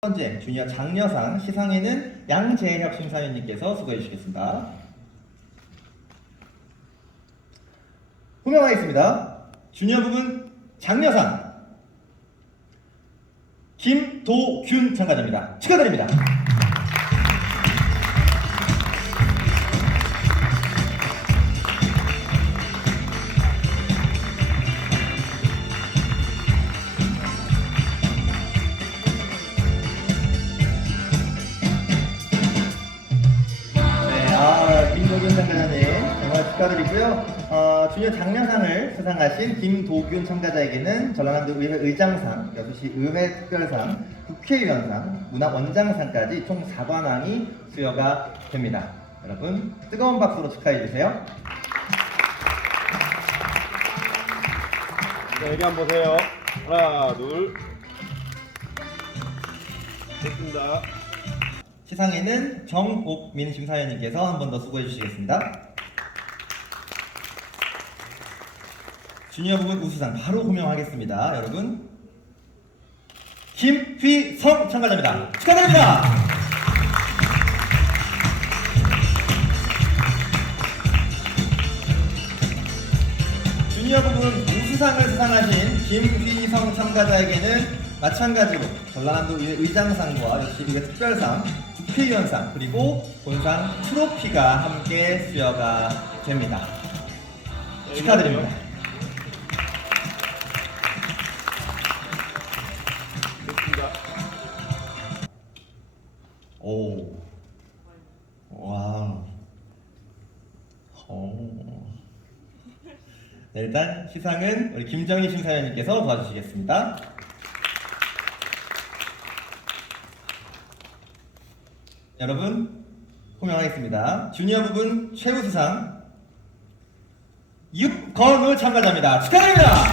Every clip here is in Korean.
번째 주니어 장려상 시상에는 양재협 심사위원님께서 수고해 주시겠습니다. 호명하겠습니다. 주니어 부분 장려상 김도균 참가자입니다. 축하드립니다. 김도균 참가자님 정말 축하드리고요. 어, 주니어 장려상을 수상하신 김도균 참가자에게는 전라남도 의회 의장상, 여수시 의회 특별상, 국회의원상, 문화원장상까지 총 4관왕이 수여가 됩니다. 여러분 뜨거운 박수로 축하해 주세요. 자, 여기 한번 보세요. 하나, 둘. 됐습니다. 시상에는 정옥민 심사위원님께서 한 번 더 수고해 주시겠습니다. 주니어 부분 우수상 바로 호명하겠습니다. 여러분 김휘성 참가자입니다. 축하드립니다. 주니어 부분 우수상을 수상하신 김휘성 참가자에게는 마찬가지로 전라남도 의장상과 역시 의회 특별상, 국회의원상 그리고 본상 트로피가 함께 수여가 됩니다. 축하드립니다. 오, 와우, 오. 네, 일단 시상은 우리 김정희 심사위원님께서 도와주시겠습니다. 여러분 호명하겠습니다. 주니어 부분 최우수상 육건우 참가자입니다. 축하드립니다.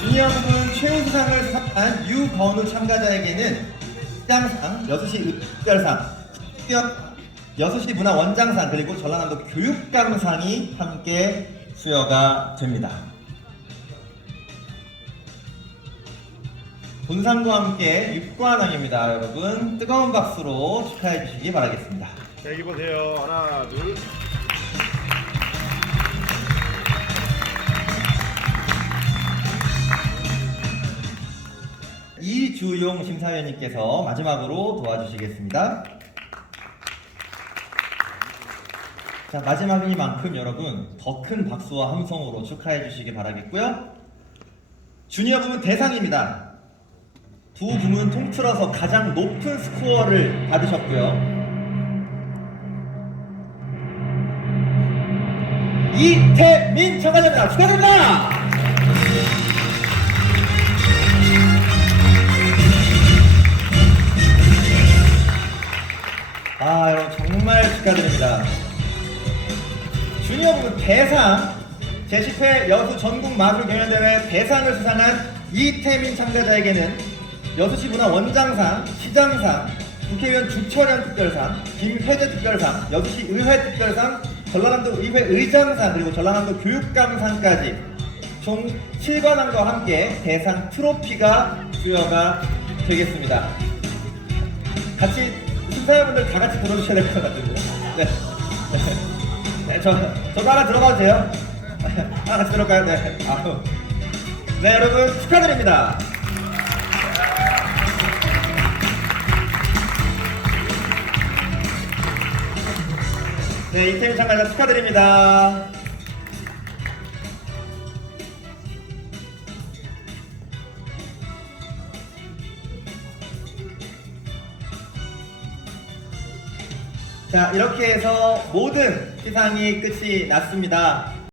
주니어 부분 최우수상을 수상한 유건우 참가자에게는 시장상, 여수시 특별상, 특별 여수시 문화원장상 그리고 전라남도 교육감상이 함께 수여가 됩니다. 본상과 함께 육관왕입니다, 여러분. 뜨거운 박수로 축하해 주시기 바라겠습니다. 자, 여기 보세요. 하나, 둘. 이주용 심사위원님께서 마지막으로 도와주시겠습니다. 자, 마지막이니만큼 여러분 더 큰 박수와 함성으로 축하해 주시기 바라겠고요. 주니어 부문 대상입니다. 두 부문 통틀어서 가장 높은 스코어를 받으셨고요. 이태민 참가자입니다. 축하드립니다. 아, 여러분 정말 축하드립니다. 주니어 부분 대상 제10회 여수 전국 마술 경연대회 대상을 수상한 이태민 참가자에게는 여수시 문화 원장상, 시장상, 국회의원 주철현 특별상, 김회재 특별상, 여수시 의회 특별상, 전라남도 의회 의장상 그리고 전라남도 교육감상까지 총 7관왕과 함께 대상 트로피가 수여가 되겠습니다. 같이 심사위원분들 다 같이 들어주셔야 될 것 같은데. 네, 저, 저도 하나 들어가도 돼요? 하나 같이 들어갈까요? 네. 아우. 네, 여러분 축하드립니다. 네, 이태민 참가자 축하드립니다. 자, 이렇게 해서 모든 시상이 끝이 났습니다.